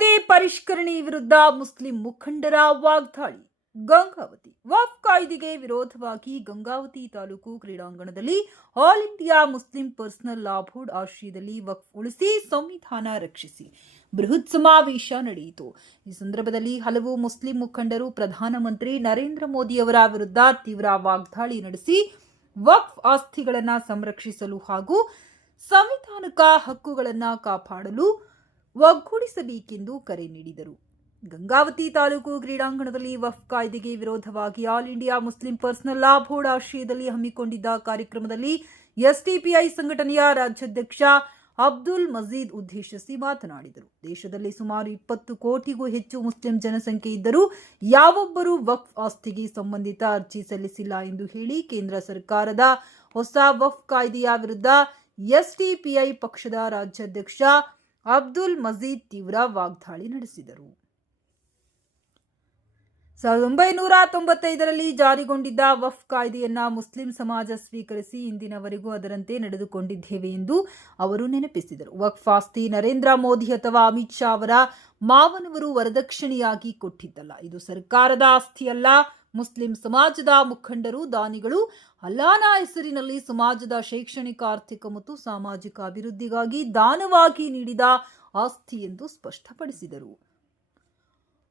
ನಮ್ಮದೇ ಪರಿಷ್ಕರಣೆ ವಿರುದ್ಧ ಮುಸ್ಲಿಂ ಮುಖಂಡರ ವಾಗ್ದಾಳಿ. ಗಂಗಾವತಿ ವಕ್ಫ್ ಕಾಯ್ದೆಗೆ ವಿರೋಧವಾಗಿ ಗಂಗಾವತಿ ತಾಲೂಕು ಕ್ರೀಡಾಂಗಣದಲ್ಲಿ all India Muslim personal law board ಆಶ್ರಯದಲ್ಲಿ ವಕ್ಫ್ ಉಳಿಸಿ ಸಂವಿಧಾನ ರಕ್ಷಿಸಿ ಬೃಹತ್ ಸಮಾವೇಶ ನಡೆಯಿತು. ಈ ಸಂದರ್ಭದಲ್ಲಿ ಹಲವು ಮುಸ್ಲಿಂ ಮುಖಂಡರು ಪ್ರಧಾನಮಂತ್ರಿ ನರೇಂದ್ರ ಮೋದಿ ಅವರ ವಿರುದ್ಧ ತೀವ್ರ ವಾಗ್ದಾಳಿ ನಡೆಸಿ ವಕ್ಫ್ ಆಸ್ತಿಗಳನ್ನು ಸಂರಕ್ಷಿಸಲು ಹಾಗೂ ಸಂವಿಧಾನಿಕ ಹಕ್ಕುಗಳನ್ನು ಕಾಪಾಡಲು ಒಗ್ಗೂಡಿಸಬೇಕೆಂದು ಕರೆ ನೀಡಿದರು. ಗಂಗಾವತಿ ತಾಲೂಕು ಕ್ರೀಡಾಂಗಣದಲ್ಲಿ ವಕ್ಫ್ ಕಾಯ್ದೆಗೆ ವಿರೋಧವಾಗಿ all India Muslim personal law board ಆಶ್ರಯದಲ್ಲಿ ಹಮ್ಮಿಕೊಂಡಿದ್ದ ಕಾರ್ಯಕ್ರಮದಲ್ಲಿ ಎಸ್ಡಿಪಿಐ ಸಂಘಟನೆಯ ರಾಜ್ಯಾಧ್ಯಕ್ಷ ಅಬ್ದುಲ್ ಮಜೀದ್ ಉದ್ದೇಶಿಸಿ ಮಾತನಾಡಿದರು. ದೇಶದಲ್ಲಿ ಸುಮಾರು 20 ಕೋಟಿಗೂ ಹೆಚ್ಚು ಮುಸ್ಲಿಂ ಜನಸಂಖ್ಯೆ ಇದ್ದರೂ ಯಾವೊಬ್ಬರೂ ವಕ್ಫ್ ಆಸ್ತಿಗೆ ಸಂಬಂಧಿತ ಅರ್ಜಿ ಸಲ್ಲಿಸಿಲ್ಲ ಎಂದು ಹೇಳಿ ಕೇಂದ್ರ ಸರ್ಕಾರದ ಹೊಸ ವಕ್ಫ್ ಕಾಯ್ದೆಯ ವಿರುದ್ಧ ಎಸ್ಡಿಪಿಐ ಪಕ್ಷದ ರಾಜ್ಯಾಧ್ಯಕ್ಷ ಅಬ್ದುಲ್ ಮಜೀದ್ ತೀವ್ರ ವಾಗ್ದಾಳಿ ನಡೆಸಿದರು. 1995ರಲ್ಲಿ ಜಾರಿಗೊಂಡಿದ್ದ ವಕ್ಫ್ ಕಾಯ್ದೆಯನ್ನ ಮುಸ್ಲಿಂ ಸಮಾಜ ಸ್ವೀಕರಿಸಿ ಇಂದಿನವರೆಗೂ ಅದರಂತೆ ನಡೆದುಕೊಂಡಿದ್ದೇವೆ ಎಂದು ಅವರು ನೆನಪಿಸಿದರು. ವಕ್ಫ್ ಆಸ್ತಿ ನರೇಂದ್ರ ಮೋದಿ ಅಥವಾ ಅಮಿತ್ ಶಾ ಅವರ ಮಾವನವರು ವರದಕ್ಷಿಣೆಯಾಗಿ ಕೊಟ್ಟಿದ್ದಲ್ಲ. ಇದು ಸರ್ಕಾರದ ಆಸ್ತಿಯಲ್ಲ. ಮುಸ್ಲಿಂ ಸಮಾಜದ ಮುಖಂಡರು, ದಾನಿಗಳು ಅಲ್ಲಾನ ಹೆಸರಿನಲ್ಲಿ ಸಮಾಜದ ಶೈಕ್ಷಣಿಕ, ಆರ್ಥಿಕ ಮತ್ತು ಸಾಮಾಜಿಕ ಅಭಿವೃದ್ಧಿಗಾಗಿ ದಾನವಾಗಿ ನೀಡಿದ ಆಸ್ತಿ ಎಂದು ಸ್ಪಷ್ಟಪಡಿಸಿದರು.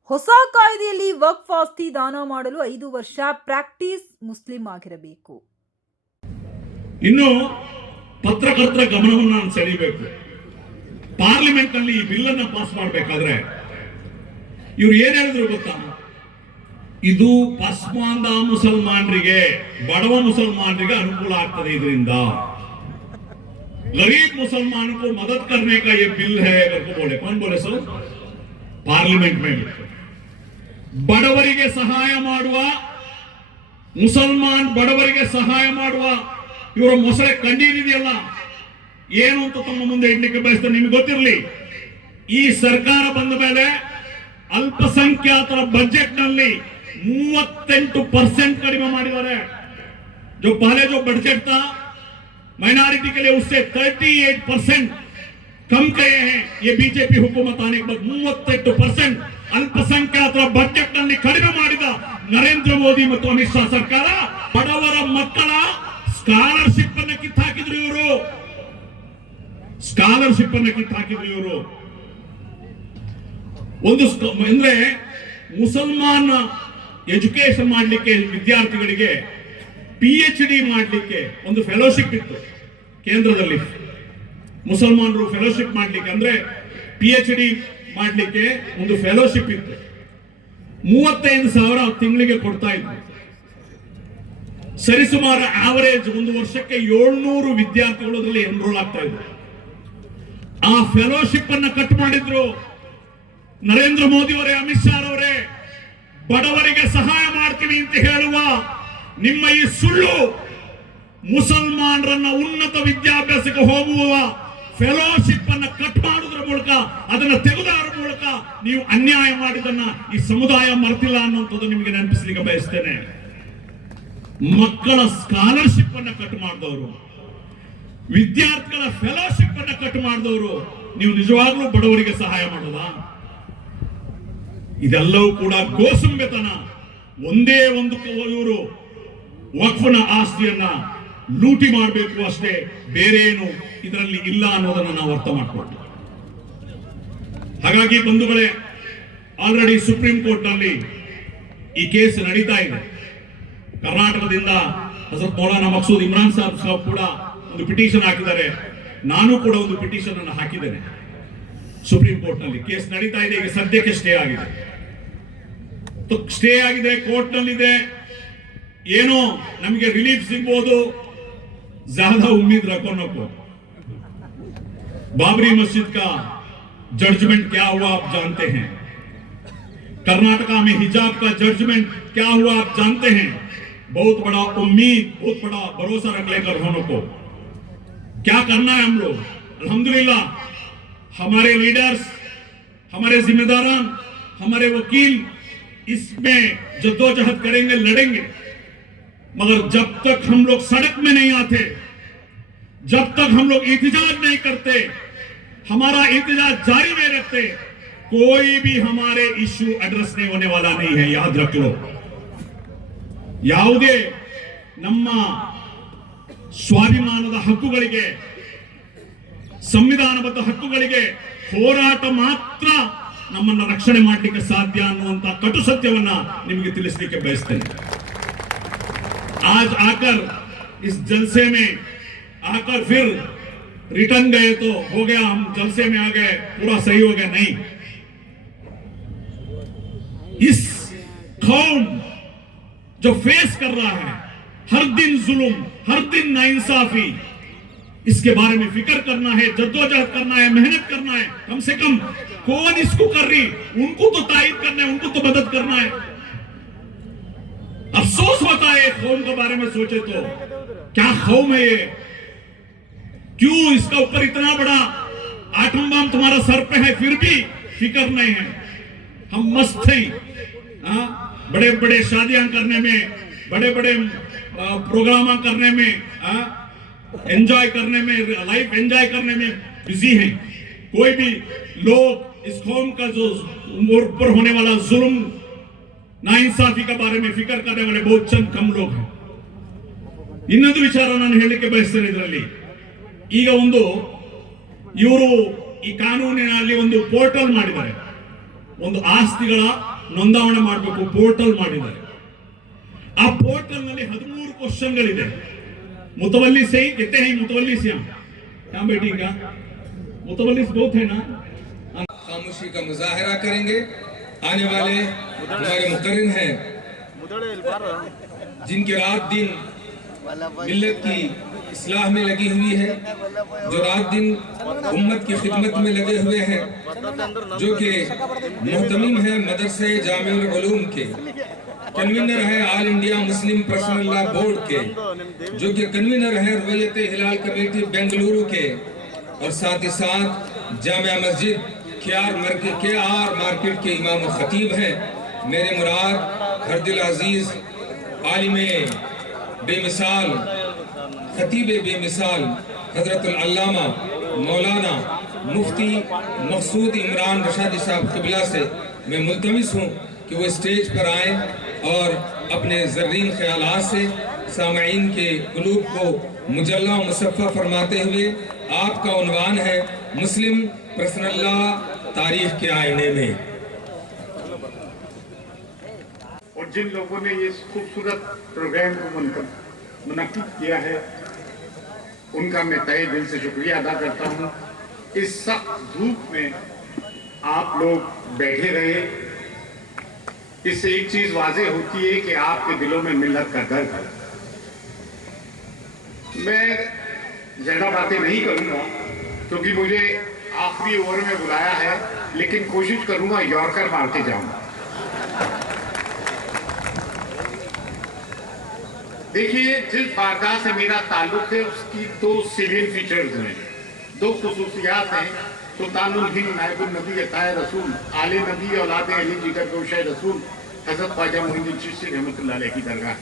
ಹೊಸ ಕಾಯ್ದೆಯಲ್ಲಿ ವಕ್ಫ್ ಆಸ್ತಿ ದಾನ ಮಾಡಲು 5 ವರ್ಷ ಪ್ರಾಕ್ಟೀಸ್ ಮುಸ್ಲಿಂ ಆಗಿರಬೇಕು. ಇನ್ನು ಪತ್ರಕರ್ತರ ಗಮನವನ್ನು ನಾನು ಸೆಳೆಯಬೇಕು. ಪಾರ್ಲಿಮೆಂಟ್ ನಲ್ಲಿ ಈ ಬಿಲ್ ಅನ್ನು ಪಾಸ್ ಮಾಡಬೇಕಾದ್ರೆ ಇವರು ಏನ್ ಹೇಳಿದ್ರು ಗೊತ್ತಾ? ಇದು ಪಸ್ಮಾಂದ ಮುಸಲ್ಮಾನರಿಗೆ, ಬಡವ ಮುಸಲ್ಮಾನರಿಗೆ ಅನುಕೂಲ ಆಗ್ತದೆ, ಇದರಿಂದ गरीब मुसलमानों को मदद करने का ये बिल है करके बोले. कौन बोले सर? पार्लिमेंट में ಬಡವರಿಗೆ ಸಹಾಯ ಮಾಡುವ, ಮುಸಲ್ಮಾನ್ ಬಡವರಿಗೆ ಸಹಾಯ ಮಾಡುವ ಇವರ ಮೊಸಳೆ ಕಣ್ಣೀರಿದೆಯಲ್ಲ, ಏನು ಅಂತ ತಮ್ಮ ಮುಂದೆ ಇಡ್ಲಿಕ್ಕೆ ಬಯಸ್ತಾರೆ. ನಿಮ್ಗೆ ಗೊತ್ತಿರಲಿ, ಈ ಸರ್ಕಾರ ಬಂದ ಮೇಲೆ ಅಲ್ಪಸಂಖ್ಯಾತರ ಬಜೆಟ್ ನಲ್ಲಿ 38% ಕಡಿಮೆ ಮಾಡಿದ್ದಾರೆ. जो पहले जो बजट था माइनॉरिटी के लिए, उससे 38% कम किए हैं. ये बीजेपी हुकूमत आने के बाद 38% ಅಲ್ಪಸಂಖ್ಯಾತರ ಬಜೆಟ್ ನಲ್ಲಿ ಕಡಿಮೆ ಮಾಡಿದ ನರೇಂದ್ರ ಮೋದಿ ಮತ್ತು ಅಮಿತ್ ಶಾ ಸರ್ಕಾರ ಬಡವರ ಮಕ್ಕಳ ಸ್ಕಾಲರ್ಶಿಪ್ ಅನ್ನು ಕಿತ್ತಾಕಿದ್ರು ಇವರು. ಒಂದು ಅಂದ್ರೆ ಮುಸಲ್ಮಾನ ಎಜುಕೇಶನ್ ಮಾಡಲಿಕ್ಕೆ ವಿದ್ಯಾರ್ಥಿಗಳಿಗೆ PhD ಮಾಡಲಿಕ್ಕೆ ಒಂದು ಫೆಲೋಶಿಪ್ ಇತ್ತು ಕೇಂದ್ರದಲ್ಲಿ. ಮುಸಲ್ಮಾನರು ಫೆಲೋಶಿಪ್ ಮಾಡಲಿಕ್ಕೆ ಅಂದ್ರೆ PhD ಮಾಡಲಿಕ್ಕೆ ಒಂದು ಫೆಲೋಶಿಪ್ ಇತ್ತು. 35,000 ತಿಂಗಳಿಗೆ ಕೊಡ್ತಾ ಇದ್ರು. ಸರಿಸುಮಾರು ಆವರೇಜ್ ಒಂದು ವರ್ಷಕ್ಕೆ 700 ವಿದ್ಯಾರ್ಥಿಗಳು ಅದರಲ್ಲಿ ಎನ್ರೋಲ್ ಆಗ್ತಾ ಇದ್ರು. ಆ ಫೆಲೋಶಿಪ್ ಅನ್ನ ಕಟ್ ಮಾಡಿದ್ರು ನರೇಂದ್ರ ಮೋದಿ ಅವರೇ, ಅಮಿತ್ ಶಾ ಅವರೇ. ಬಡವರಿಗೆ ಸಹಾಯ ಮಾಡ್ತೀವಿ ಅಂತ ಹೇಳುವ ನಿಮ್ಮ ಈ ಸುಳ್ಳು ಮುಸಲ್ಮಾನರನ್ನ ಉನ್ನತ ವಿದ್ಯಾಭ್ಯಾಸಕ್ಕೆ ಹೋಗುವ ಫೆಲೋಶಿಪ್ ಅನ್ನ ಕಟ್ ಮಾಡುವುದರ ಮೂಲಕ, ಅದನ್ನ ತೆಗೆದುವುದರ ಮೂಲಕ ನೀವು ಅನ್ಯಾಯ ಮಾಡಿದನ್ನ ಈ ಸಮುದಾಯ ಮರೆತಿಲ್ಲ ಅನ್ನುವಂಥದ್ದು ನಿಮಗೆ ನೆನಪಿಸಲಿಕ್ಕೆ ಬಯಸ್ತೇನೆ. ಮಕ್ಕಳ ಸ್ಕಾಲರ್ಶಿಪ್ ಅನ್ನ ಕಟ್ ಮಾಡಿದವರು, ವಿದ್ಯಾರ್ಥಿಗಳ ಫೆಲೋಶಿಪ್ ಅನ್ನ ಕಟ್ ಮಾಡಿದವರು, ನೀವು ನಿಜವಾಗ್ಲೂ ಬಡವರಿಗೆ ಸಹಾಯ ಮಾಡೋದಾ? ಇದೆಲ್ಲವೂ ಕೂಡ ಗೋಸುಂಬೆತನ. ಒಂದೇ ಒಂದು ಇವರು ವಕ್ಫ್ನ ಆಸ್ತಿಯನ್ನ ಲೂಟಿ ಮಾಡಬೇಕು ಅಷ್ಟೇ, ಬೇರೆ ಏನು ಇದರಲ್ಲಿ ಇಲ್ಲ ಅನ್ನೋದನ್ನ ನಾವು ಅರ್ಥ ಮಾಡ್ಕೊಂಡು. ಹಾಗಾಗಿ ಬಂಧುಗಳೇ, ಆಲ್ರೆಡಿ ಸುಪ್ರೀಂ ಕೋರ್ಟ್ ನಲ್ಲಿ ಈ ಕೇಸ್ ನಡೀತಾ ಇದೆ. ಕರ್ನಾಟಕದಿಂದ ಹಜರತ್ ಮೌಲಾನಾ ಮಕ್ಸೂದ್ ಇಮ್ರಾನ್ ಸಾಹಬ್ ಕೂಡ ಒಂದು ಪಿಟಿಷನ್ ಹಾಕಿದ್ದಾರೆ. ನಾನು ಕೂಡ ಒಂದು ಪಿಟಿಷನ್ ಅನ್ನು ಹಾಕಿದ್ದೇನೆ. ಸುಪ್ರೀಂ ಕೋರ್ಟ್ ನಲ್ಲಿ ಕೇಸ್ ನಡೀತಾ ಇದೆ. ಈಗ ಸದ್ಯಕ್ಕೆ ಸ್ಟೇ ಆಗಿದೆ, ಕೋರ್ಟ್ ನಲ್ಲಿದೆ. ಏನೋ ನಮಗೆ ರಿಲೀಫ್ ಸಿಗಬಹುದು, ज्यादा उम्मीद रखो नको. बाबरी मस्जिद का जजमेंट क्या हुआ आप जानते हैं. कर्नाटका में हिजाब का जजमेंट क्या हुआ आप जानते हैं. बहुत बड़ा उम्मीद, बहुत बड़ा भरोसा रख लेकर होने को क्या करना है हम लोग. अल्हम्दुलिल्लाह हमारे लीडर्स, हमारे जिम्मेदारान, हमारे वकील इसमें जद्दोजहद करेंगे, लड़ेंगे. मगर जब तक हम लोग सड़क में नहीं आते, जब तक हम लोग एहतजाज नहीं करते, हमारा एहतजाज जारी नहीं रखते, कोई भी हमारे इश्यू एड्रेस नहीं होने वाला नहीं है, याद रख लो। ಯಾವುದೇ ನಮ್ಮ ಸ್ವಾಭಿಮಾನದ ಹಕ್ಕುಗಳಿಗೆ, ಸಂವಿಧಾನಬದ್ಧ ಹಕ್ಕುಗಳಿಗೆ ಹೋರಾಟ ಮಾತ್ರ ನಮ್ಮನ್ನು ರಕ್ಷಣೆ ಮಾಡಲಿಕ್ಕೆ ಸಾಧ್ಯ ಅನ್ನುವಂತ ಕಟು ಸತ್ಯವನ್ನ ನಿಮಗೆ ತಿಳಿಸಲಿಕ್ಕೆ ಬಯಸ್ತೇನೆ। आज आकर इस जलसे में आकर फिर रिटर्न गए तो हो गया, हम जलसे में आ गए, पूरा सही हो गया, नहीं। इस कौम जो फेस कर रहा है हर दिन जुल्म, हर दिन नाइंसाफी, इसके बारे में फिक्र करना है, जद्दोजहद करना है, मेहनत करना है। कम से कम कौन इसको कर रही, उनको तो तायद करना है, उनको तो मदद करना है। अफसोस होता है कौम के बारे में सोचे तो, क्या कौम है ये, क्यों इसका ऊपर इतना बड़ा आटम बम तुम्हारा सर पे है, फिर भी फिक्र नहीं है। हम मस्त थे, बड़े बड़े शादियां करने में, बड़े बड़े प्रोग्राम करने में, एंजॉय करने में, लाइफ एंजॉय करने में बिजी हैं। कोई भी लोग इस कौम का जो ऊपर होने वाला जुल्म, नाइंसाफी के बारे में फिक्र करने वाले बहुत चंद कम लोग हैं। ಇನ್ನೊಂದು ವಿಚಾರ ನಾನು ಹೇಳಲಿಕ್ಕೆ ಬಯಸ್ತೇನೆ। ಇದರಲ್ಲಿ ಈಗ ಇವರು ಈ ಕಾನೂನಿನಲ್ಲಿ ಒಂದು ಪೋರ್ಟಲ್ ಮಾಡಿದ್ದಾರೆ, ಒಂದು ಆಸ್ತಿಗಳ ನೋಂದಾವಣೆ ಮಾಡಬೇಕು ಪೋರ್ಟಲ್ ಮಾಡಿದ್ದಾರೆ। ಆ ಪೋರ್ಟಲ್ ನಲ್ಲಿ 13 ಕ್ವೆಶ್ಚನ್ಗಳಿದೆ। मुतवल्ली से ही कहते हैं, मुतवल्ली से क्या बेटी का मुतवल्ली बहुत है ना। खामोशी का मुजाहरा करेंगे। आने वाले हमारे मुकर्रिन हैं जिनकी रात दिन मिल्लत की इस्लाह में लगी हुई है, जो रात दिन उम्मत की खिदमत में लगे हुए हैं, जो कि मुहतमिम है मदरसे जामिउल उलूम के, कन्वीनर है all India Muslim personal law board के, जो कि कन्वीनर है रवैयत हिलाल कमेटी बेंगलुरु के, और साथ ही साथ जामिया मस्जिद के आर मार्केट के इमाम और खतीब हैं। मेरे मुराद हरदिल अजीज आलिम बेमिसाल खतीब बेमिसाल हजरतुल अल्लामा मौलाना मुफ्ती मकसूद इमरान रशादी साहब क़िबला से मैं मुल्तमिस हूँ कि वो स्टेज पर आए और अपने ज़र्रीन ख्यालात से सामईन के क़ुलूब को मुजल्ला मुसफ़्फ़ा फरमाते हुए, आपका उन्वान है मुस्लिम पर्सनल लॉ तारीख के आईने में। और जिन लोगों ने ये खूबसूरत प्रोग्राम को मुनक्किद किया है, उनका मैं तहे दिल से शुक्रिया अदा करता हूँ। इस सख्त धूप में आप लोग बैठे रहे, इससे एक चीज वाज़ेह होती है कि आपके दिलों में मिल्लत का दर्द है। मैं ज्यादा बातें नहीं करूंगा क्योंकि मुझे आखिरी ओवर में बुलाया है, लेकिन कोशिश करूंगा यॉर्कर मारते जाऊंगा। देखिए, जिस बारगाह से मेरा ताल्लुक है उसकी 2 सिविल फीचर्स हैं, 2 खुसूसियात हैं। सुल्तानुल हिंद नायबुल नबी अताए रसूल आले नबी औलाद अली जिगर गोशे रसूल हजरत ख्वाजा मोइनुद्दीन चिश्ती रहमतुल्लाह अलैह की दरगाह।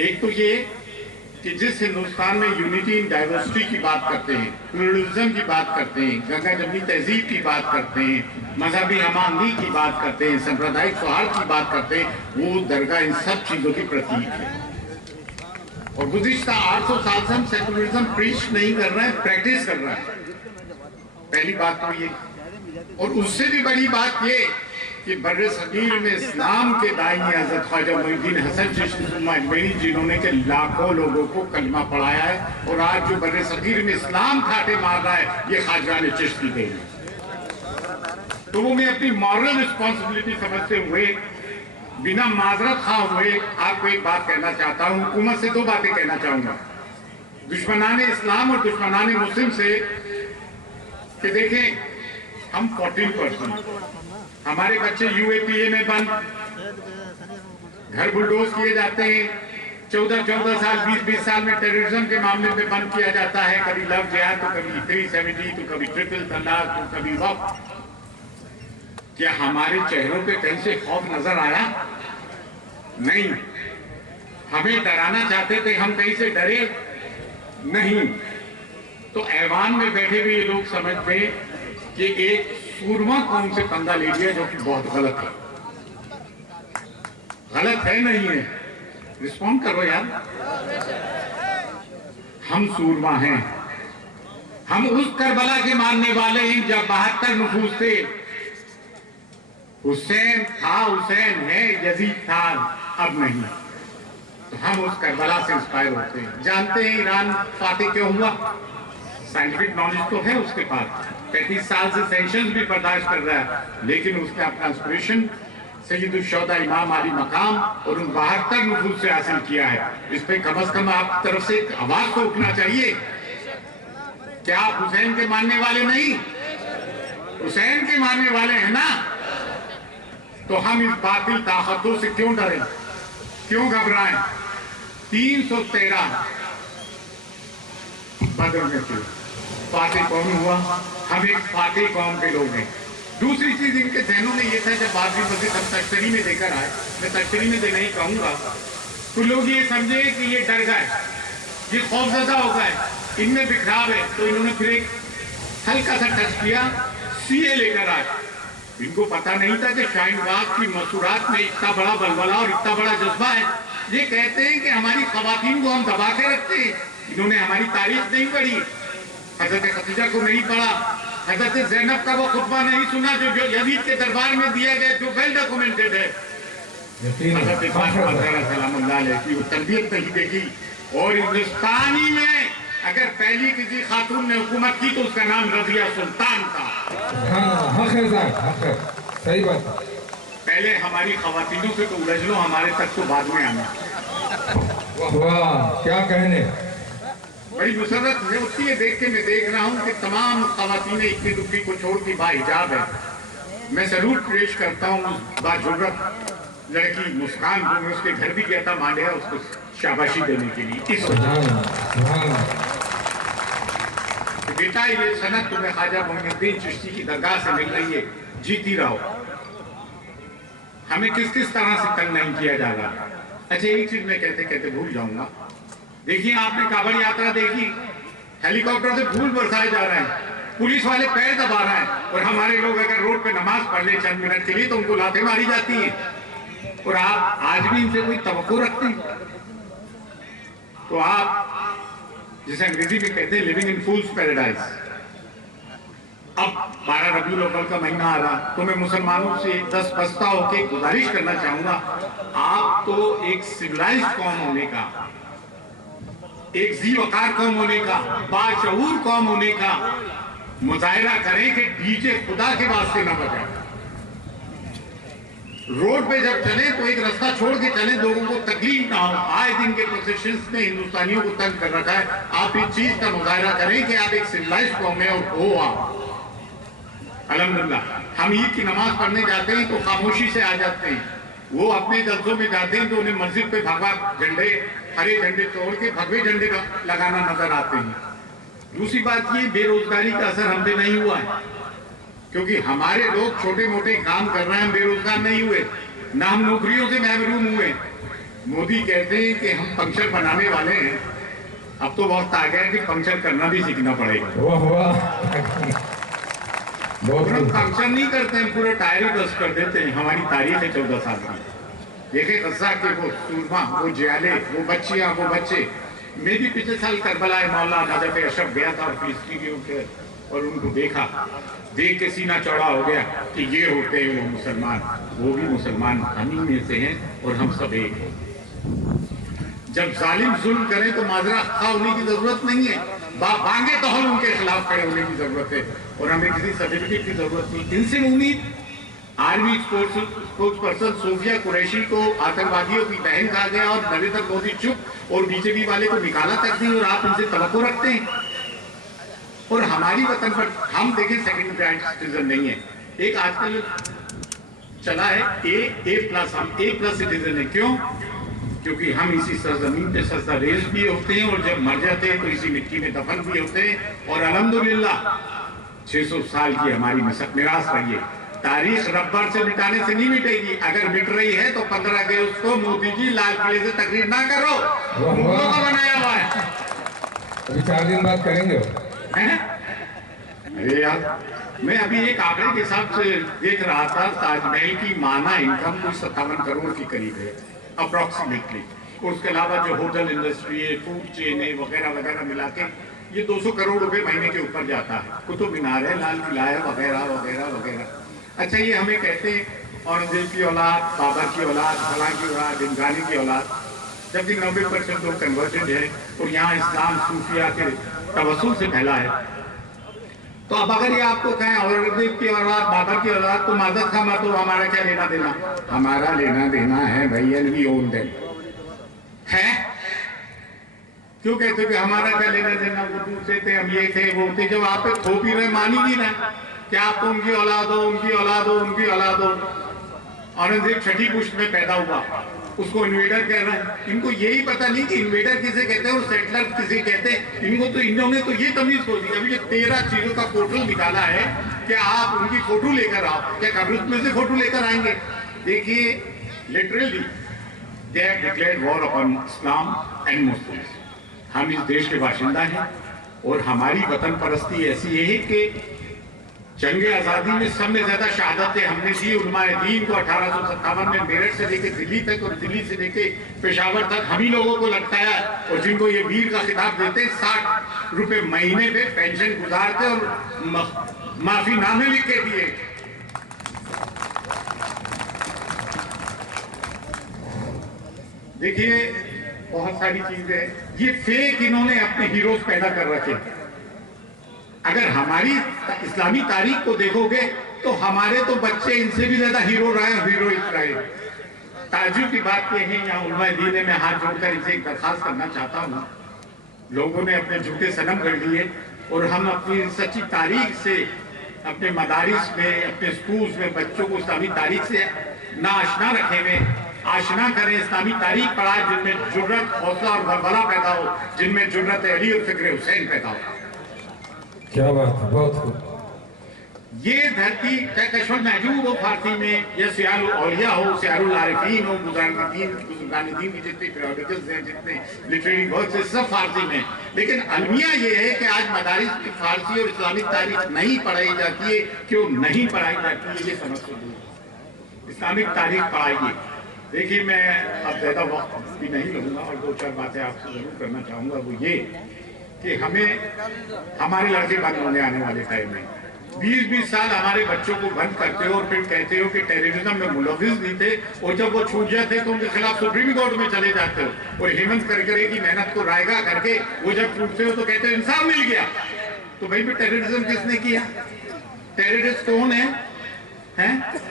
एक तो ये कि जिस हिंदुस्तान में यूनिटी इन डाइवर्सिटी की बात करते हैं, प्लूरलिज्म की बात करते हैं, गंगा जमनी तहजीब की बात करते हैं, मजहबी हमांगी की बात करते हैं, सांप्रदायिक सौहार्द की बात करते हैं, वो दरगाह इन सब चीजों की प्रतीक है। और गुज़िश्ता 800 साल से हम सेकुलरिज्म प्रीच नहीं कर रहे हैं, प्रैक्टिस कर रहे हैं। पहली बात तो ये, और उससे भी बड़ी बात ये कि बर्रे सगीर में इस्लाम के दाई हज़रत ख्वाजा मोइनुद्दीन हसन चिश्ती अजमेरी जिन्होंने के लाखों लोगों को कलमा पढ़ाया है, और आज जो बर्रे सगीर में इस्लाम खाटे मार रहा है, ये ख्वाजा ने चिश्ती दे। तो वो मैं अपनी मॉरल रिस्पॉन्सिबिलिटी समझते हुए, बिना माजरत खा हुए आपको एक बात कहना चाहता हूँ। हुकूमत से 2 बातें कहना चाहूंगा, दुश्मनाने इस्लाम और दुश्मनाने मुस्लिम से, कि देखें हम 14%, हमारे बच्चे यूएपीए में बंद, घर बुलडोज किए जाते हैं, 14 साल 20 साल में टेररिज्म के मामले में बंद किया जाता है, कभी लव जिहाद तो कभी 370 तो कभी ट्रिपल तलाक तो कभी वक्त। क्या हमारे चेहरों पे कहीं से खौफ नजर आया? नहीं। हमें डराना चाहते थे, हम कहीं से डरे नहीं। तो ऐवान में बैठे हुए लोग समझते कि एक सूरमा कौम से पंगा ले लिया, जो कि बहुत गलत है। गलत है नहीं है? रिस्पॉन्ड करो यार। हम सूरमा हैं, हम उस करबला के मानने वाले हैं जब 72 नफूस थे। हुसैन था, हुसैन है, यजीद था, अब नहीं। तो हम उस करबला से इंस्पायर होते हैं। जानते हैं ईरान फातेह क्यों हुआ? साइंटिफिक नॉलेज तो है उसके पास, 35 साल से सेंशंस भी बर्दाश्त कर रहा है, लेकिन उसने अपना इंस्पिरेशन सैयदुल शोहदा इमाम अली मकाम और उन 72 नफूस से हासिल किया है। इस पे कम से कम आप तरफ से एक आवाज तो उठना चाहिए। क्या आप हुसैन के मानने वाले नहीं? हुसैन के मानने वाले हैं ना? तो हम इस बातिल ताकतों से क्यों डरें, क्यों घबराएं? 313 बदर में थे। फातेह कौन हुआ? हम एक फातेह कौम के लोग हैं। दूसरी चीज इनके जहनों में ये था, जब बाबरी मस्जिद हम तख्तरी में देकर आए, मैं तख्तरी में नहीं कहूंगा, तो लोग ये समझे कि ये डर गए, ये खौफजदा हो गए, इनमें बिखराव है। तो इन्होंने फिर एक हल्का सा टच किया, सीए लेकर आए। इनको पता नहीं था कि शाहीन बाग की मसूरात में इतना बड़ा बलबला और इतना बड़ा जज्बा है। ये कहते हैं कि हमारी खवातीन को हम दबा के रखते हैं। इन्होंने हमारी तारीख नहीं पढ़ी, हजरत खदीजा को नहीं पढ़ा, हजरत ज़ैनब का वो खुतबा नहीं सुना जो यजीद के दरबार में दिया गया, जो वेल डॉक्यूमेंटेड है। हजरत फातिमा सलामुल्लाह अलैहा की वो तरबियत नहीं देखी। और हिंदुस्तानी में अगर पहली किसी खातून ने हुकूमत की तो उसका नाम रज़िया सुल्तान था। सही बात। पहले हमारी खवातीनों से तो उलझ लो, हमारे तक तो बाद में आना। वाह, क्या कहने। बड़ी मुसरत है होती है देख के। मैं देख रहा हूँ कि तमाम खवातीनें इक्की दुक्की को छोड़ के बाहिजाब है। मैं सलूट पेश करता हूँ उस बाजुर्रत लड़की मुस्कान को। मैं उसके घर भी गया था मांडया उसको शाबाशी देने के लिए। इस बेटा ये सनत तुम्हें ख्वाजा मोइनुद्दीन चिश्ती की दरगाह से मिल रही है, जीती रहो। हमें किस किस तरह से तंग नहीं किया जा रहा। अच्छा, एक चीज मैं कहते कहते भूल जाऊंगा। देखिए, आपने कांवड़ यात्रा देखी, हेलीकॉप्टर से फूल बरसाए जा रहे हैं, पुलिस वाले पैर दबा रहे हैं, और हमारे लोग अगर रोड पे नमाज पढ़ ले चंद मिनट के लिए तो उनको लातें मारी जाती हैं। और आप आज भी इनसे कोई तवक्को रखते हैं? तो आप जिसे अंग्रेजी में कहते हैं लिविंग इन फूल्स पैराडाइज। अब 12 रबीउल अव्वल का महीना आ रहा, तो मैं मुसलमानों से 10 बस्ता होके गुजारिश करना चाहूंगा, आप तो एक सिविलाइज्ड कौम होने का, एक जीवकार कौम होने का, बाशऊर कौम होने का मुजाहिरा करें कि डीजे खुदा के वास्ते न बजाए। रोड पे जब चले तो एक रास्ता छोड़ के चले, लोगों को तकलीफ ना हो। आए दिन के प्रोसेशंस ने हिंदुस्तानियों को तंग कर रखा है। आप इस चीज का मुजाहिरा करें कि आप एक सिविलाइज्ड कौम है और हो आप। अल्हम्दुलिल्लाह हम ईद की नमाज पढ़ने जाते हैं तो खामोशी से आ जाते हैं। वो अपने जलसों में जाते हैं तो उन्हें मस्जिद पे भगवा झंडे, हरे झंडे तोड़ के भगवे झंडे लगाना नजर आते हैं। दूसरी बात ये, बेरोजगारी का असर हम पे नहीं हुआ है, क्योंकि हमारे लोग छोटे मोटे काम कर रहे हैं, बेरोजगार नहीं हुए, ना हम नौकरियों से महरूम हुए। मोदी कहते हैं कि हम पंक्चर बनाने वाले हैं। अब तो वक्त आ गया है कि पंक्चर करना भी सीखना पड़ेगा। हम पंक्चर नहीं करते हैं, पूरे टायर ही बस कर देते हैं। हमारी तारीख है 14 साल की। देखे गज़ा के वो सूरमा, वो जियाले, वो बच्चियां, वो बच्चे। मैं भी पिछले साल करबला मौला नजफ अशरफ गया था और फिलिस्तीनियों के और उनको देखा, देख के सीना चौड़ा हो गया कि ये होते हैं वो मुसलमान। वो भी मुसलमान हम ही में से हैं और हम सब एक हैं। जब जालिम जुल्म करें तो माजरा खा होने की जरूरत नहीं है, बांगे तो हम उनके खिलाफ खड़े होने की जरूरत है। और हमें किसी सर्टिफिकेट की जरूरत नहीं। इनसे उम्मीद army sports person Sofiya Qureshi को आतंकवादियों की बहन कहा गया और नरेंद्र मोदी चुप और बीजेपी वाले को निकाला तक नहीं, और आप इनसे तवक्को रखते हैं। और हमारी वतन पर हम देखें सेकंड ग्रेड सिटीजन नहीं है। एक आजकल चला है A+, हम A+ सिटीजन है। क्यों? क्योंकि हम इसी सरजमीन पे सजदा रेज भी होते हैं और जब मर जाते हैं तो इसी मिट्टी में दफन भी होते हैं। और अल्हम्दुलिल्लाह 600 साल की हमारी मिरास रही है। तारीख रब्बर से मिटाने से नहीं मिटेगी। अगर मिट रही है तो 15 अगस्त को मोदी जी लाल किले से तकरीर ना करो, मुगलों का बनाया हुआ है। अभी 4 दिन बाद करेंगे। अरे यार मैं अभी एक आंकड़े के हिसाब से देख रहा था, ताजमहल की माना इनकम कोई 57 करोड़ के करीब है अप्रोक्सीमेटली। उसके अलावा जो होटल इंडस्ट्री है, फूड चेन है, वगैरह वगैरह मिला के ये 200 करोड़ रुपए महीने के ऊपर जाता है। कुतुब मीनार है, लाल किला है, वगैरह वगैरह वगैरह। अच्छा, ये हमें कहते हैं औरंगजेब की औलाद, बाबर की औलाद, फलां की औलाद, इमरानी की औलाद, जबकि 90% लोग कन्वर्टेड है और यहाँ इस्लाम सूफिया के तवस्सुल से फैला है। तो अब अगर ये आपको कहें औरंगजेब की औलाद, बाबर की औलाद, तो मादत खामा, तो हमारा क्या लेना देना? हमारा लेना देना है भैया, वी ओन देम है। क्यों कहते हो कि हमारा क्या लेना देना? वो दूसरे थे, हम ये थे, वो थे। जब आप पे थोपी रहे, मान ही नहीं रहे कि आप तो उनकी औलाद हो, उनकी औलाद हो, उनकी औलाद हो। औरंगजेब छठी पुष्ट में पैदा हुआ, उसको इन्वेडर कह रहे हैं। इनको यही पता नहीं कि इन्वेडर किसे कहते हैं और सेटलर किसे कहते हैं। इनको तो इन्होंने तो ये तमीज खो दी। अभी ये 13 चीजों का पोर्टल निकाला है कि आप उनकी फोटो लेकर आओ। क्या कब्रिस्त में से फोटो लेकर आएंगे? देखिए, literally they have declared war upon Islam and Muslims. हम इस देश के बाशिंदा हैं और हमारी वतन परस्ती ऐसी है कि जंग आजादी में सबसे ज्यादा शहादतें हमने दी। उलमाए दीन को 1857 में मेरठ से लेकर दिल्ली तक और दिल्ली से लेकर पेशावर तक हम ही लोगों को लटकाया, और जिनको ये वीर का खिताब देते 60 रुपए महीने पे पेंशन गुजारते और माफी नामे लिख के दिए। देखिए, बहुत सारी चीजें ये फेक इन्होंने अपने हीरोज पैदा कर रखे। अगर हमारी इस्लामी तारीख को देखोगे तो हमारे तो बच्चे इनसे भी ज्यादा हीरो रहे, हीरोइक रहे। ताज्जुब की बात यह है, यहाँ उलमाए दीन में हाथ जोड़कर इनसे एक दरखास्त करना चाहता हूँ। लोगों ने अपने झूठे सनम कर लिए और हम अपनी सच्ची तारीख से अपने मदारिस में, अपने स्कूल्स में बच्चों को इस्लामी तारीख से ना आशना रखे हुए, आशना करें, इस्लामी तारीख पढ़ाए, जिनमें जुर्रत, हौसला और बलबला पैदा हो, जिनमें जुर्रत अली और फिक्र हुसैन पैदा हो। क्या बात है, बहुत खूब। ये धरती कशफुल महजूब हो फारसी में, या सियारुल औलिया हो, सियारुल आरिफीन हो, बुज़ुर्गान-ए-दीन की जितनी पीरियोडिकल्स हैं, जितने लिटरेरी वर्क्स हैं, सब फारसी में। लेकिन अलमिया ये है कि आज मदारिस में फारसी और इस्लामिक तारीख नहीं पढ़ाई जाती है। क्यों नहीं पढ़ाई जाती है, ये समझ को दूर। इस्लामिक तारीख पढ़ाइए। देखिए, मैं अब ज्यादा वक्त भी नहीं लूंगा और 2-4 बातें आपसे जरूर करना चाहूंगा। वो ये कि हमें हमारे लड़के बंद होने आने वाले टाइम में 20-20 साल हमारे बच्चों को बंद करते हो और फिर कहते हो कि टेररिज्म में मुलविस नहीं थे, और जब वो छूट जाते तो उनके खिलाफ सुप्रीम कोर्ट में चले जाते हो और हेमंत करकरे की मेहनत को रायगा करके वो जब छूटते हो तो कहते हो इंसाफ मिल गया। तो भाई फिर टेररिज्म किसने किया? टेररिस्ट कौन है? हैं?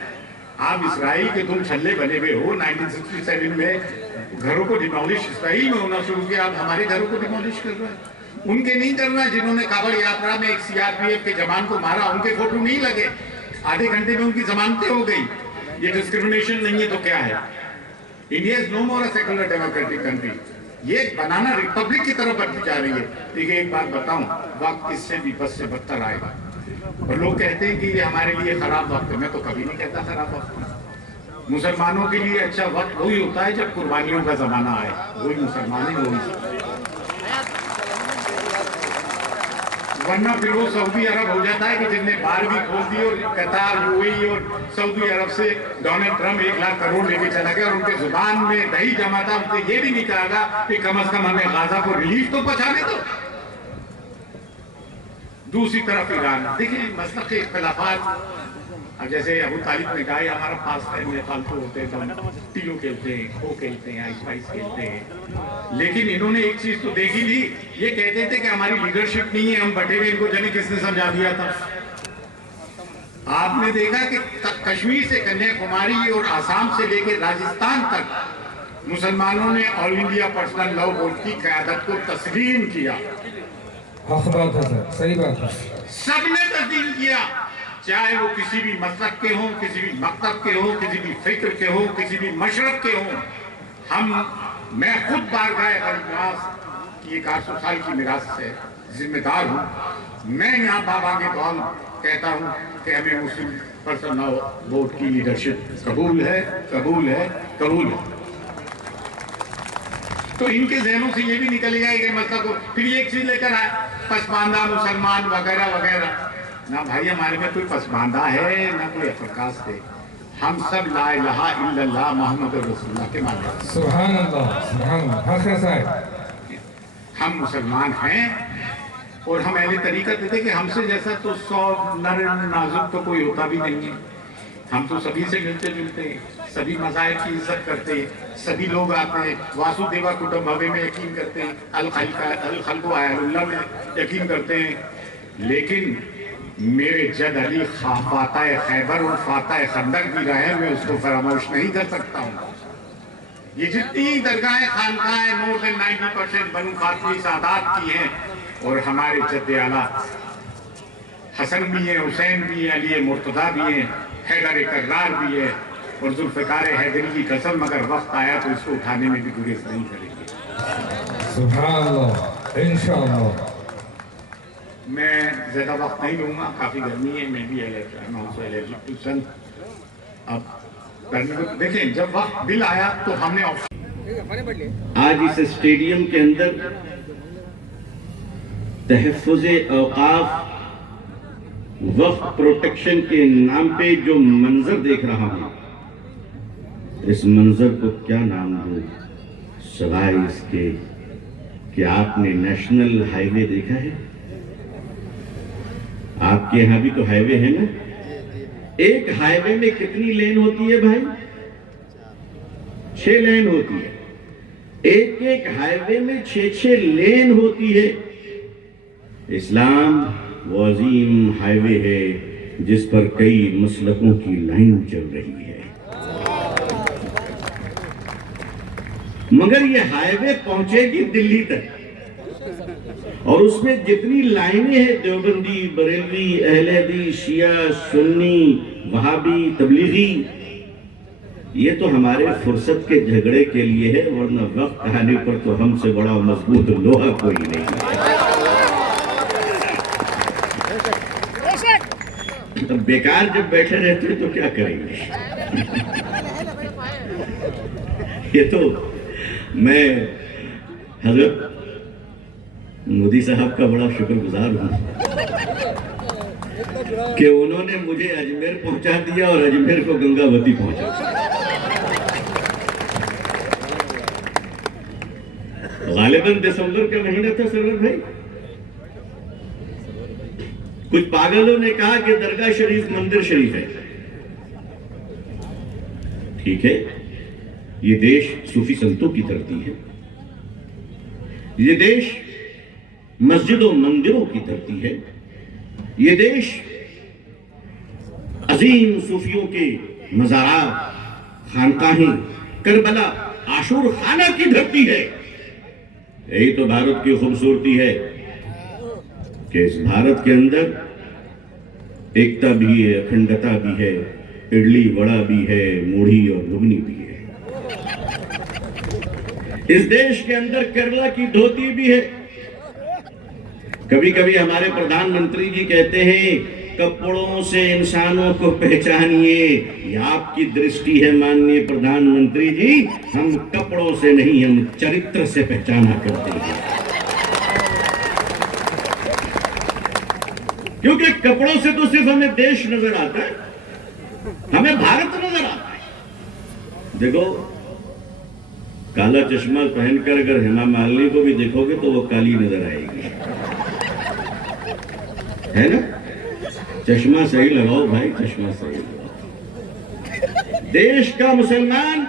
आप इसराइल के तुम छल्ले बने हुए हो। 1967 में घरों को डिमोलिश इसराइल में होना शुरू किया, आप हमारे घरों को डिमोलिश कर रहे हैं। उनके नहीं कर रहा, जिन्होंने काबुल यात्रा में एक सीआरपीएफ के जवान को मारा, उनके फोटो नहीं लगे, आधे घंटे में उनकी जमानतें हो गई। ये डिस्क्रिमिनेशन नहीं है तो क्या है? India is no more a secular democratic country. ये बनाना रिपब्लिक की तरफ बढ़ती जा रही है। देखिए, एक बात बताऊं, वक्त इससे भी बस से बदतर आएगा। और लोग कहते हैं कि ये हमारे लिए खराब वक्त है। मैं तो कभी नहीं कहता खराब वक्त। मुसलमानों के लिए अच्छा वक्त वही होता है जब कुर्बानियों का जमाना आए। वही मुसलमान ही वही, वरना फिर वो सऊदी अरब हो जाता है कि जिनने बार भी खोल दी और कतार, यूएई और सऊदी अरब से डोनाल्ड ट्रंप 1 लाख करोड़ लेके चला गया और उनके जुबान में दही जमा था। उनसे ये भी नहीं कहा कि कम से कम हमें गाजा को रिलीफ तो पहुंचाने दो। दूसरी तरफ ईरान, देखिए मसलक के इख्तिलाफात, अब जैसे अबू तालिब ने कहा हमारा पास टाइम में फालतू होते हैं, हम टीलो खेलते हैं, खो खेलते हैं, आइस पाइस खेलते हैं। लेकिन इन्होंने एक चीज तो देखी ली, ये कहते थे कि हमारी लीडरशिप नहीं है, हम बटे हुए। इनको जाने किसने समझा दिया था? आपने देखा कि कश्मीर से कन्याकुमारी और आसाम से लेकर राजस्थान तक मुसलमानों ने all India personal law board की क़यादत को तस्लीम किया। बात है सर, सही बात है। सबने तस्लीम किया, चाहे वो किसी भी मसलक के हों, किसी भी मकतब के हों, किसी भी फिक्र के हों, किसी भी मशरब के हों। मैं खुद बारगाह अल्लाह की 800 साल की मिरास से जिम्मेदार हूँ। मैं यहाँ बाबा के कौल कहता हूँ कि हमें मुस्लिम पर्सनल बोर्ड की लीडरशिप कबूल है, कबूल है, कबूल है। तो इनके जहनों से ये भी निकल गया कि मतलब फिर एक चीज लेकर आए, पसमानदा मुसलमान वगैरह वगैरह। ना भाई हमारे में कोई पसमानदा है ना कोई अफरकाश है। हम सब ला इलाहा इल्लल्लाह मोहम्मद रसूलुल्लाह के मानने वाले हैं। सुभान अल्लाह। हाँ खैर साहब, हम मुसलमान हैं और हम अहले तरीका देते कि हमसे जैसा तो 100 नर नाजुक तो कोई होता भी नहीं है। हम तो सभी से मिलते जुलते हैं, सभी मज़ाहिब की इज्जत करते हैं, सभी लोग आते हैं, वासुदेवा कुटुंबकम में यकीन करते हैं, अल खल्क़ु अहलुल्लाह में यकीन करते हैं। लेकिन मेरे जद अली फातह खैबर और फातह खंदक भी रहे, मैं उसको फरामोश नहीं कर सकता हूँ। ये जितनी दरगाहें खानकाहें मोर देन 90% बनु फातिमी सादात की हैं और हमारे जद्द आला हसन भी है, हुसैन भी है, अली मुर्तज़ा भी है, हैदर कर्रार भी है और जुल्फ़िकार हैदरी की कसम अगर वक्त आया तो इसको उठाने में भी गुरेज नहीं करेंगे। सुभान अल्लाह, इंशाअल्लाह। मैं ज़्यादा वक्त नहीं लूँगा, काफ़ी गर्मी है, मैं भी एलर्जिक टू सन। अब देखें, जब वक्त बिल आया तो हमने आज इस स्टेडियम के अंदर तहफ़्फ़ुज़ औक़ाफ़ वक्फ प्रोटेक्शन के नाम पे जो मंजर देख रहा हूं, इस मंजर को क्या नाम दूं सिवाय इसके कि आपने नेशनल हाईवे देखा है? आपके यहां भी तो हाईवे है ना? एक हाईवे में कितनी लेन होती है भाई? 6 लेन होती है। एक एक हाईवे में 6 लेन होती है। इस्लाम वो अजीम हाईवे है जिस पर कई मसलकों की लाइन चल रही है, मगर ये हाईवे पहुंचेगी दिल्ली तक और उसमें जितनी लाइनें हैं, देवबंदी, बरेलवी, अहले हदीस, शिया, सुन्नी, वहाबी, तबलीगी, ये तो हमारे फुर्सत के झगड़े के लिए है, वरना वक्त आने पर तो हमसे बड़ा मजबूत लोहा कोई नहीं है। अब बेकार जब बैठे रहते तो क्या करेंगे? ये तो मैं हजरत मोदी साहब का बड़ा शुक्रगुजार हूं कि उन्होंने मुझे अजमेर पहुंचा दिया और अजमेर को गंगावती पहुंचा दिया। गालिबन दिसंबर का महीना था सरवर भाई। कुछ पागलों ने कहा कि दरगाह शरीफ मंदिर शरीफ है। ठीक है, ये देश सूफी संतों की धरती है, ये देश मस्जिदों मंदिरों की धरती है, ये देश अजीम सूफियों के मज़ारात, खानकाहें, करबला, आशूर खाना की धरती है। यही तो भारत की खूबसूरती है कि इस भारत के अंदर एकता भी है, अखंडता भी है, इडली वड़ा भी है, मूढ़ी और घुगनी भी है। इस देश के अंदर केरला की धोती भी है। कभी कभी हमारे प्रधानमंत्री जी कहते हैं कपड़ों से इंसानों को पहचानिए। ये आपकी दृष्टि है माननीय प्रधानमंत्री जी, हम कपड़ों से नहीं, हम चरित्र से पहचाना करते हैं। क्योंकि कपड़ों से तो सिर्फ हमें देश नजर आता है, हमें भारत नजर आता है। देखो, काला चश्मा पहनकर अगर हेमा मालिनी को भी देखोगे तो वो काली नजर आएगी, है ना? चश्मा सही लगाओ भाई, चश्मा सही लगाओ। देश का मुसलमान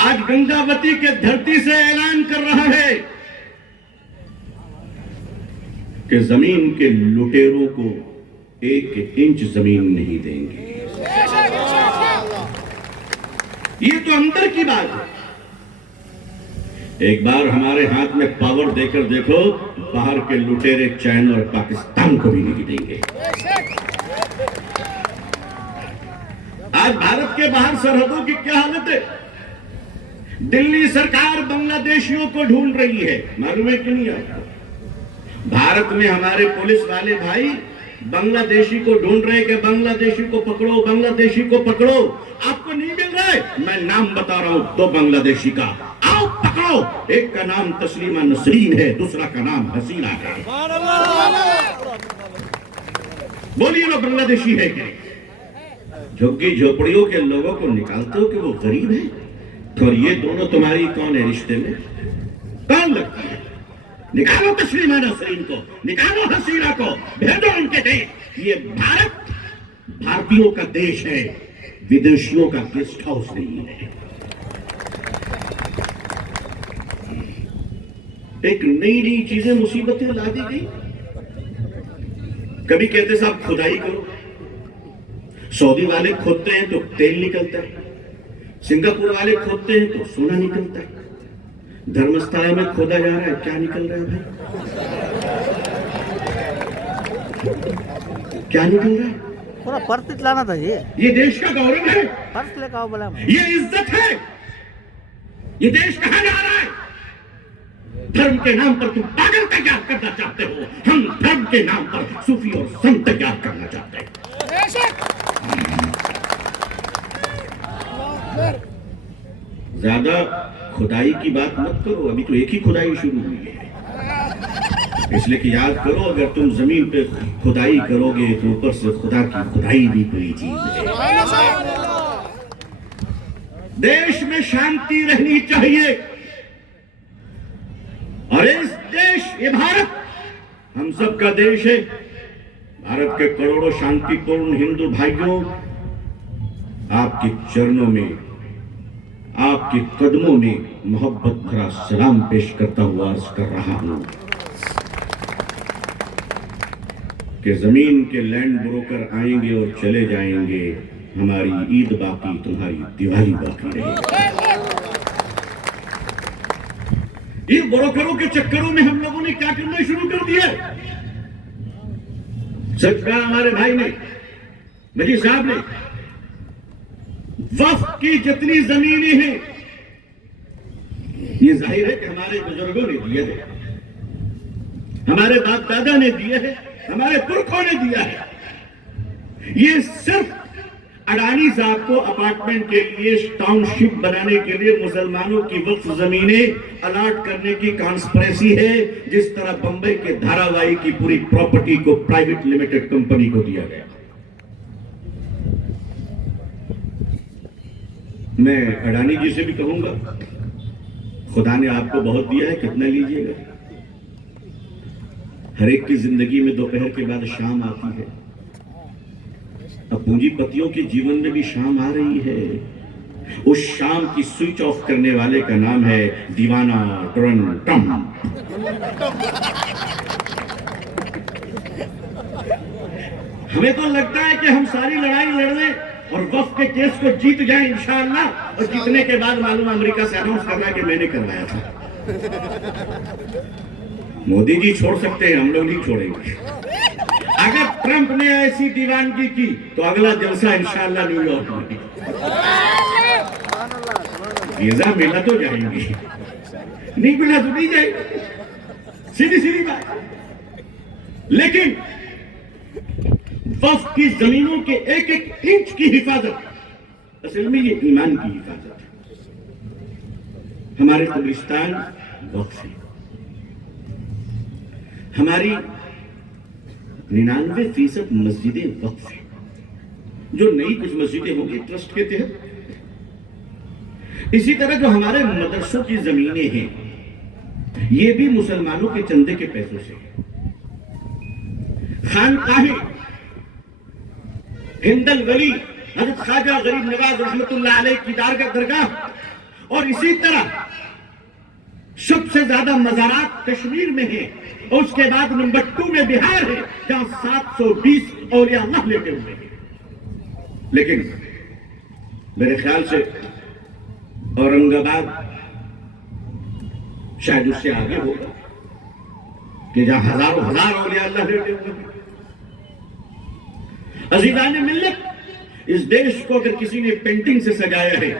आज गंगावती के धरती से ऐलान कर रहा है कि जमीन के लुटेरों को 1 इंच जमीन नहीं देंगे। ये तो अंदर की बात है। एक बार हमारे हाथ में पावर देकर देखो, बाहर के लुटेरे चाइना और पाकिस्तान को भी नहीं देंगे। आज भारत के बाहर सरहदों की क्या हालत है? दिल्ली सरकार बांग्लादेशियों को ढूंढ रही है, मालूम है कि नहीं आपको? भारत में हमारे पुलिस वाले भाई बांग्लादेशी को ढूंढ रहे कि बांग्लादेशी को पकड़ो, बांग्लादेशी को पकड़ो। आपको नहीं मिल रहा है? मैं नाम बता रहा हूं 2 बांग्लादेशी का, आओ पकड़ो। एक का नाम तस्लीमा नसरीन है, दूसरा का नाम हसीना है। बोलिए वो बांग्लादेशी है क्या? झुग्गी झोपड़ियों के लोगों को निकालते हो कि वो गरीब है? और ये दोनों तुम्हारी कौन है रिश्ते में? कौन लगती है? निकालो तस्लीमा नसरीन को, निकालो हसीना को, भेजो उनके देश। ये भारत भारतीयों का देश है, विदेशियों का गेस्ट हाउस नहीं है। एक नई नई चीजें मुसीबतें ला दी गई। कभी कहते साहब खुदाई करो, सऊदी वाले खोदते हैं तो तेल निकलता है, सिंगापुर वाले खोदते हैं तो सोना निकलता है, धर्मस्थला में खोदा जा रहा है, क्या निकल रहा है भाई? क्या निकल रहा है? थोड़ा पर्स लाना था ये देश का गौरव है, पर्स लेकर आओ बोला। ये इज्जत है। ये देश कहां जा रहा है? धर्म के नाम पर तुम पागल तैयार करना चाहते हो, हम धर्म के नाम पर सूफी और संत तैयार करना चाहते हैं। ज्यादा खुदाई की बात मत करो, अभी तो एक ही खुदाई शुरू हुई है। इसलिए कि याद करो, अगर तुम जमीन पे खुदाई करोगे तो ऊपर से खुदा की खुदाई भी कोई चीज है। देश में शांति रहनी चाहिए, और इस देश, ये भारत हम सब का देश है। भारत के करोड़ों शांतिपूर्ण हिंदू भाइयों, आपके चरणों में, आपके कदमों में मोहब्बत भरा सलाम पेश करता हुआ अर्ज कर रहा हूं कि जमीन के लैंड ब्रोकर आएंगे और चले जाएंगे, हमारी ईद बाकी, तुम्हारी दिवाली बाकी रहेगी। इन ब्रोकरों के चक्करों में हम लोगों ने क्या करना शुरू कर दिया? सच कहा हमारे भाई ने, मजी साहब ने, वक्फ की जितनी जमीनें हैं, ये जाहिर है कि हमारे बुजुर्गों ने दिए हैं, हमारे बाप दादा ने दिए हैं, हमारे पुरखों ने दिया है। ये सिर्फ अडानी साहब को अपार्टमेंट के लिए, टाउनशिप बनाने के लिए मुसलमानों की वक्फ जमीनें अलॉट करने की कॉन्स्पिरेसी है, जिस तरह बंबई के धारावाही की पूरी प्रॉपर्टी को प्राइवेट लिमिटेड कंपनी को दिया गया। मैं अडानी जी से भी कहूंगा, खुदा ने आपको बहुत दिया है, कितना लीजिएगा? हर एक की जिंदगी में दोपहर के बाद शाम आती है। अब पूंजीपतियों के जीवन में भी शाम आ रही है। उस शाम की स्विच ऑफ करने वाले का नाम है दीवाना डोनाल्ड ट्रंप। हमें तो लगता है कि हम सारी लड़ाई लड़ लें और वक्फ के केस को जीत जाएं इंशाअल्लाह, और जीतने के बाद मालूम अमेरिका से अनाउंस कर रहा है कि मैंने करवाया था। मोदी जी छोड़ सकते हैं, हम लोग नहीं छोड़ेंगे। अगर ट्रंप ने ऐसी दीवानगी की तो अगला जलसा इंशाअल्लाह न्यूयॉर्क में। वीजा मिला तो जाएंगे, नहीं मिला तो नहीं जाएंगे, सीधी सीधी बात। लेकिन वक्फ की जमीनों के एक एक इंच की हिफाजत, असल में ये ईमान की हिफाजत है। हमारे कब्रिस्तान वक्फ है, हमारी 99% मस्जिदें वक्फ है। जो नई कुछ मस्जिदें होंगी ट्रस्ट के तहत, इसी तरह जो हमारे मदरसों की जमीनें हैं, ये भी मुसलमानों के चंदे के पैसों से। खानकाहें, हिंदल वली हजरत ख्वाजा गरीब नवाज रहमतुल्लाह अलैह की दरगाह, और इसी तरह सबसे ज्यादा मज़ारात कश्मीर में है, और उसके बाद नंबर 2 में बिहार है, जहां 720 औलिया अल्लाह लेटे हुए हैं। लेकिन मेरे ख्याल से औरंगाबाद शायद उससे आगे होगा कि जहां हजारों हजार औलिया अल्लाह लेटे हुए हैं। अज़ीज़ान मिल्लत, इस देश को अगर किसी ने पेंटिंग से सजाया है,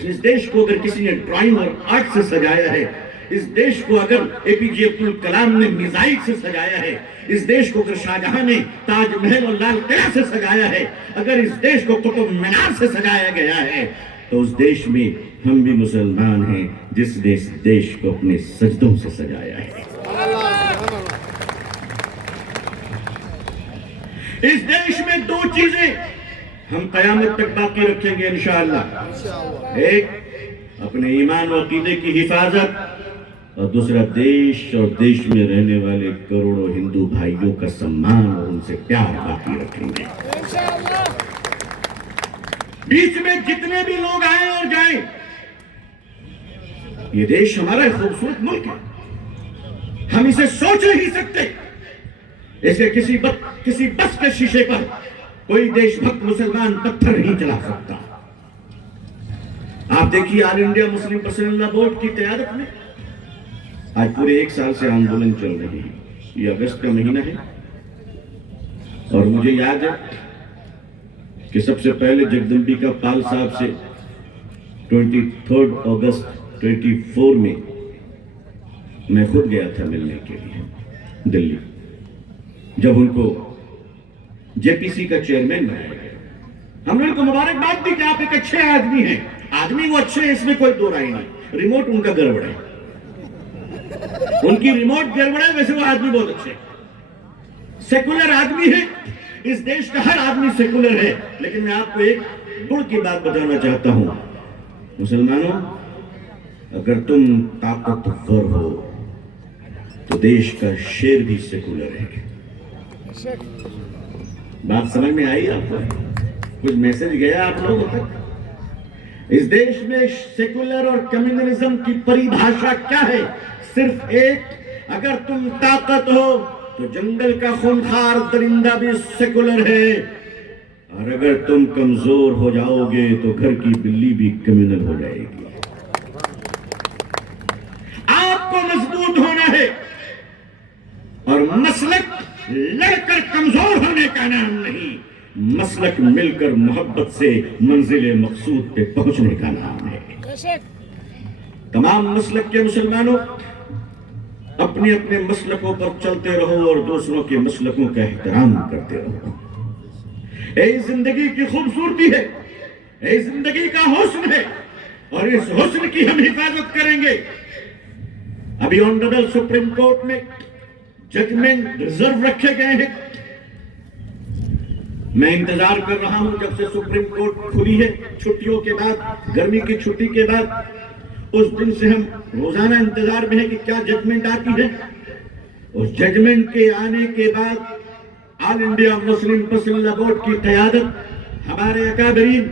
इस देश को अगर किसी ने ड्राइंग और आर्ट से सजाया है, इस देश को अगर एपीजे अब्दुल कलाम ने मिसाइल से सजाया है, इस देश को अगर शाहजहां ने ताजमहल और लाल किला से सजाया है, अगर इस देश को कुतुब मीनार से सजाया गया है, तो उस देश में हम भी मुसलमान हैं जिसने इस देश को अपने सजदों से सजाया है। इस देश में दो चीजें हम कयामत तक बाकी रखेंगे इंशाअल्लाह। एक अपने ईमान और अकीदे की हिफाजत, और दूसरा देश और देश में रहने वाले करोड़ों हिंदू भाइयों का सम्मान और उनसे प्यार बाकी रखेंगे। बीच में जितने भी लोग आए और जाएं, ये देश हमारा एक खूबसूरत मुल्क है, हम इसे सोच नहीं सकते। इसे किसी बस के शीशे पर कोई देशभक्त मुसलमान पत्थर नहीं चला सकता। आप देखिए, all India Muslim personal law board की क़यादत में आज पूरे 1 साल से आंदोलन चल रही है। ये अगस्त का महीना है और मुझे याद है कि सबसे पहले जगदम्बिका पाल साहब से 23 अगस्त 24 में मैं खुद गया था मिलने के लिए दिल्ली, जब उनको जेपीसी का चेयरमैन बनाया गया। हमने उनको मुबारकबाद दी कि आप एक अच्छे आदमी हैं। आदमी वो अच्छे हैं, इसमें कोई दो राय नहीं। रिमोट उनका गड़बड़ है, उनकी रिमोट गड़बड़ है, वैसे वो आदमी बहुत अच्छे हैं। सेकुलर आदमी है, इस देश का हर आदमी सेकुलर है। लेकिन मैं आपको एक गुण की बात बताना चाहता हूं, मुसलमानों, अगर तुम ताकतवर हो तो देश का शेर भी सेकुलर है। बात समझ में आई आपको? कुछ मैसेज गया आप लोगों तक? इस देश में सेकुलर और कम्युनलिज्म की परिभाषा क्या है? सिर्फ एक, अगर तुम ताकत हो तो जंगल का खूंखार दरिंदा भी सेकुलर है, और अगर तुम कमजोर हो जाओगे तो घर की बिल्ली भी कम्युनल हो जाएगी। आपको मजबूत होना है, और मसलक लड़कर कमजोर होने का नाम नहीं, मसलक मिलकर मोहब्बत से मंजिल मकसूद पे पहुंचने का नाम है। तमाम मसलक के मुसलमानों, अपने अपने मसलकों पर चलते रहो और दूसरों के मसलकों का एहतराम करते रहो। ये जिंदगी की खूबसूरती है, ये जिंदगी का हुस्न है, और इस हुस्न की हम हिफाजत करेंगे। अभी ऑनरेबल सुप्रीम कोर्ट में जजमेंट रिजर्व रखे गए हैं। मैं इंतजार कर रहा हूं जब से सुप्रीम कोर्ट खुली है, छुट्टियों के बाद, गर्मी की छुट्टी के बाद, उस दिन से हम रोजाना इंतजार में है कि क्या जजमेंट आती है। उस जजमेंट के आने के बाद all India Muslim personal law board की क़यादत, हमारे अकाबरीन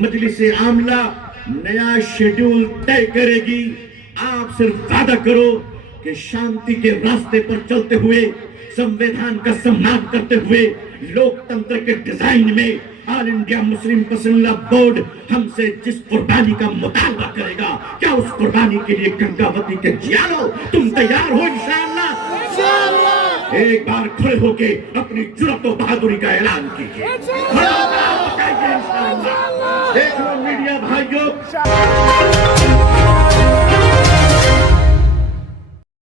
मजलिस आमला नया शेड्यूल तय करेगी। आप सिर्फ वादा करो कि शांति के रास्ते पर चलते हुए, संविधान का सम्मान करते हुए, लोकतंत्र के डिजाइन में all India Muslim personal law board हमसे जिस कुर्बानी का मुतालबा करेगा, क्या उस कुर्बानी के लिए गंगावती के जियालो तुम तैयार हो? इंशाअल्लाह एक बार खड़े होके अपनी जुर्रत और बहादुरी का ऐलान कीजिए। देख लो मीडिया भाइयों,